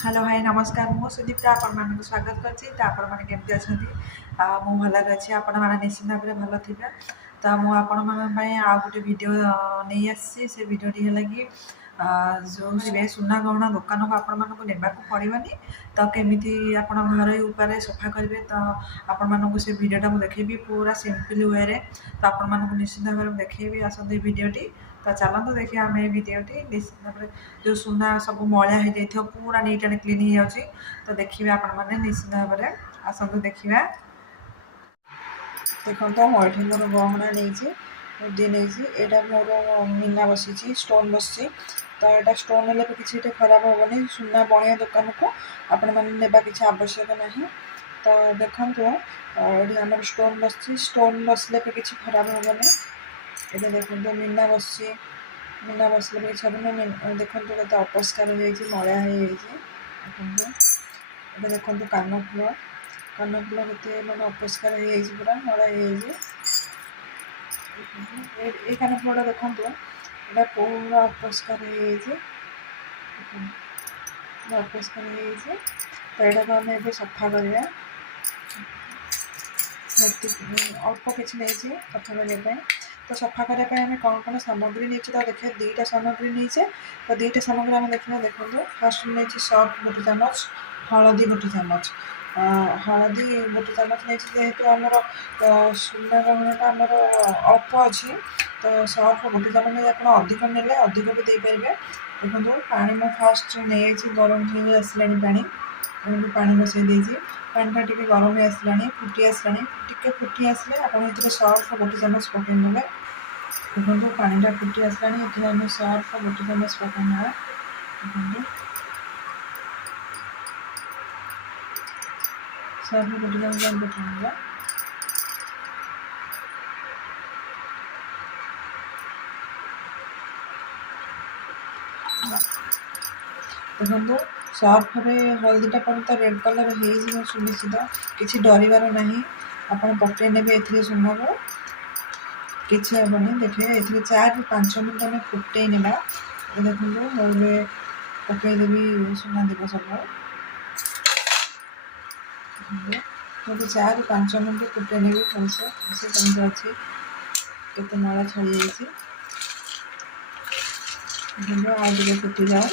Hello hi नमस्कार मु सुदीप्ता आपण मानक स्वागत करछि त आपण माने केमति अछंती मु भला अछि आपण माने निश्चित भाबरे भलो थिबे त मु आपण माने पय आ गुटे वीडियो नै आछि से वीडियो टी हला कि जो रे सुना गहना दुकान को आपण मानको नेबा को पड़िबनी त केमिति आपण घर ऊपर सफा करबे त आपण मानको से वीडियो टा मु देखेबी पूरा सिंपल वे रे त आपण मानको निश्चित भाबरे देखेबी आसंते वीडियो टी त चलंतो देखिए आमे वीडियो टी निश्चित भाबरे जो सुना सब मळा हे जाइथो पूरा नीट एंड क्लीन हो जाउची तो देखिबे आपण माने निश्चित भाबरे आसंतो देखिबा देखो मो ये मोर गहना नहीं मुदी नहीं एटा मोर मीना बसी स्टोन बसी तो यहाँ स्टोन हेल्ले भी किसी खराब हेनी सुना बणिया दुकान को आपण मैंने नेबा किसी आवश्यक नहीं तो देखो ये आम स्टोन बस स्टोन बसले भी किसी खराब हेनी ये देखो मीना बसले भी सब देखो कत अपरिष्कार मलया हो देखो कानफुल के मैंने अपरिष्कार पूरा मड़ा ये कानफुलटा देखो ये पूरा अपरिष्कार अपरिष्कार तो यहाँ को आम ए सफा करवा अल्प किसी नहीं सफा करने तो सफा करने आम कौन कौन सामग्री नहीं तो देखिए दुईटा सामग्री नहीं तो दुईटा सामग्री आम देखा देखो फास्ट नहीं सर्फ गोटे चामच हलदी गोटे चामच हलदी गोटे चामच नहीं जेहेतु आमर सुना गहनाटा आमर अल्प अच्छी तो सर्फ गोटे चामच आप अधिक ने अधिक भी देपारे देखो पानी मैं फास्ट नहीं गरम हो आसला पानी बसई देती पानीटा टी गरम हो आसला फुटी आसला टे फुटी आसले आप सर्फ गोटे चामच पकईने देखो पानीटा फुटी आसला ये सर्फ गोटे चामच पकईना देखो सर्फ गोटे चामच पकईना देखो सर्फ हल्दीटा पड़े तो रेड कलर हो सुनिश्चित किसी डरबार ना आप पकईने ए सुना को किसी हेनी देखिए ये 4 ରୁ 5 मिनट आम फुटे ना देखो मुझे पकईदेवी सुना दिव सब मुझे 4 ରୁ 5 मिनट फुटे भी भलसे से कमी अच्छी केते मला छड़ी देखो आगे फुटी जाओ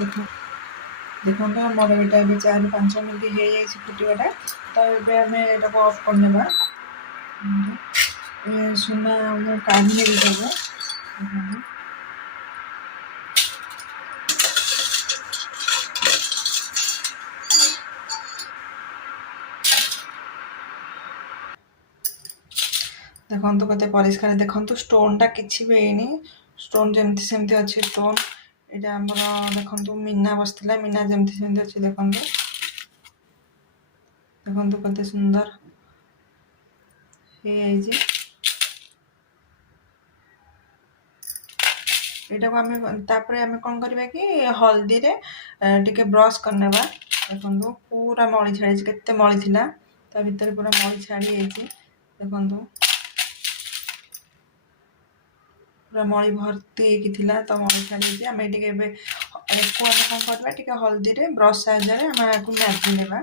देखो मोर यहाँ भी 4 ରୁ 5 मिनट हो जाए फुटवाटा तो ये आम यहाँ को अफ करने सुना मु काढ़ी सब देखो कते परिष्कार देखो स्टोनटा किसी भी हैनी स्टोन जमती सेमती अच्छी स्टोन यहाँ आमर देखो मीना बसला मीना जमती सेमती अच्छी देखो देखो कते सुंदर यहाँ को आम कौन करवा कि हल्दी रे टिके ब्रश करने देखो पूरा मली छाड़ी केते मली थिला ता भीतर पूरा मली छाड़ी देखो पूरा मली भर्ती होती तो मली छाड़ी आम ये कौन करवा हल्दी रे ब्रश साहाଯ୍य आम मैगी नेबा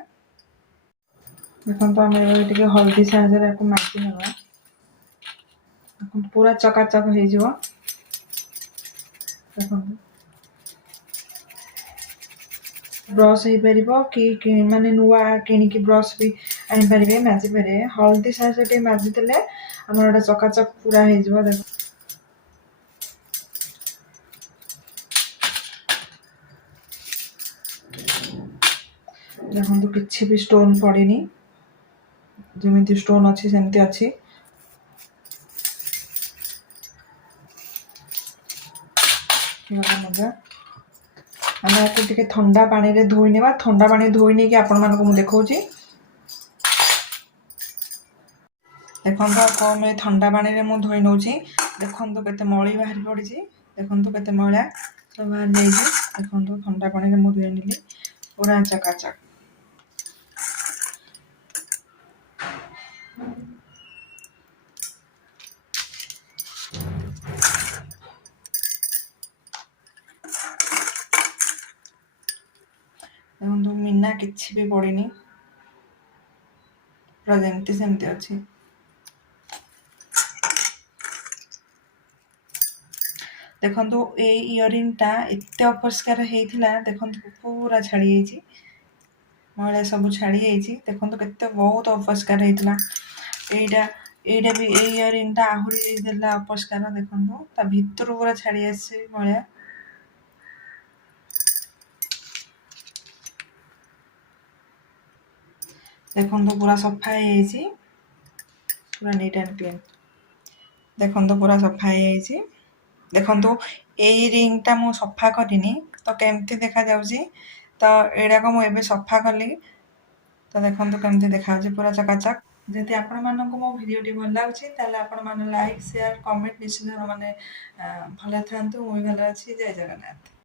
देखो आम ये हल्दी साहाଯ୍य मैगी नेबा पूरा चकाचक हो देखो ब्रश हो पार कि माने नुआ किणिकी ब्रश भी आनीपारे माजी पारे हल्दी साहाଯ୍य माजिदेले आम गोटे चकाचक पूरा हो देखो देखो किसी भी स्टोन पड़नी जमी स्टोन अच्छी सेमती अच्छी आम आपको ठंडा पानी रे धोई नेबा ठंडा पानी धोई नहीं कि आपण मानको मु देखौची देखो कम ठंडा पानी रे मु धोई नौची देखो केते मली बाहरी पड़ी देखो केते मैला सब बाहर जाइए देखो ठंडा पानी रे मु धोई नेली पूरा चकाचक ଦେଖନ୍ତୁ ମିନା କିଛି ବି ପଡ଼ିନି, ପୁରା ଯେମିତି ସେମିତି ଅଛି। ଦେଖନ୍ତୁ ଏଇ ଇୟରିଂଟା ଏତେ ଅପରିଷ୍କାର ହେଇଥିଲା, ଦେଖନ୍ତୁ ପୁରା ଛାଡ଼ି ଯାଇଛି, ମଇଳା ସବୁ ଛାଡ଼ି ଯାଇଛି। ଦେଖନ୍ତୁ କେତେ ବହୁତ ଅପରିଷ୍କାର ହେଇଥିଲା। ଏଇଟା ବି ଏଇ ଇୟରିଂଟା ଆହୁରି ଦେଲା ଅପରିଷ୍କାର। ଦେଖନ୍ତୁ ତା ଭିତରୁ ପୁରା ଛାଡ଼ି ଆସିଛି ମଇଳା। ଦେଖନ୍ତୁ ପୁରା ସଫା ହେଇଯାଇଛି, ପୁରା ନିଟ୍ ଆଣ୍ଡ କ୍ଲିନ୍। ଦେଖନ୍ତୁ ପୁରା ସଫା ହେଇଯାଇଛି। ଦେଖନ୍ତୁ ଏଇ ରିଙ୍ଗଟା ମୁଁ ସଫା କରିନି ତ କେମିତି ଦେଖାଯାଉଛି। ତ ଏଇଟାକ ମୁଁ ଏବେ ସଫା କଲି, ତ ଦେଖନ୍ତୁ କେମିତି ଦେଖାଯାଉଛି, ପୁରା ଚକାଚକ୍। ଯଦି ଆପଣମାନଙ୍କୁ ମୋ ଭିଡ଼ିଓଟି ଭଲ ଲାଗୁଛି ତାହେଲେ ଆପଣମାନେ ଲାଇକ୍, ସେୟାର, କମେଣ୍ଟ ନିଶ୍ଚିତ ମାନେ ଭଲ ଥାନ୍ତୁ। ମୁଁ ବି ଭଲ ଅଛି। ଜୟ ଜଗନ୍ନାଥ।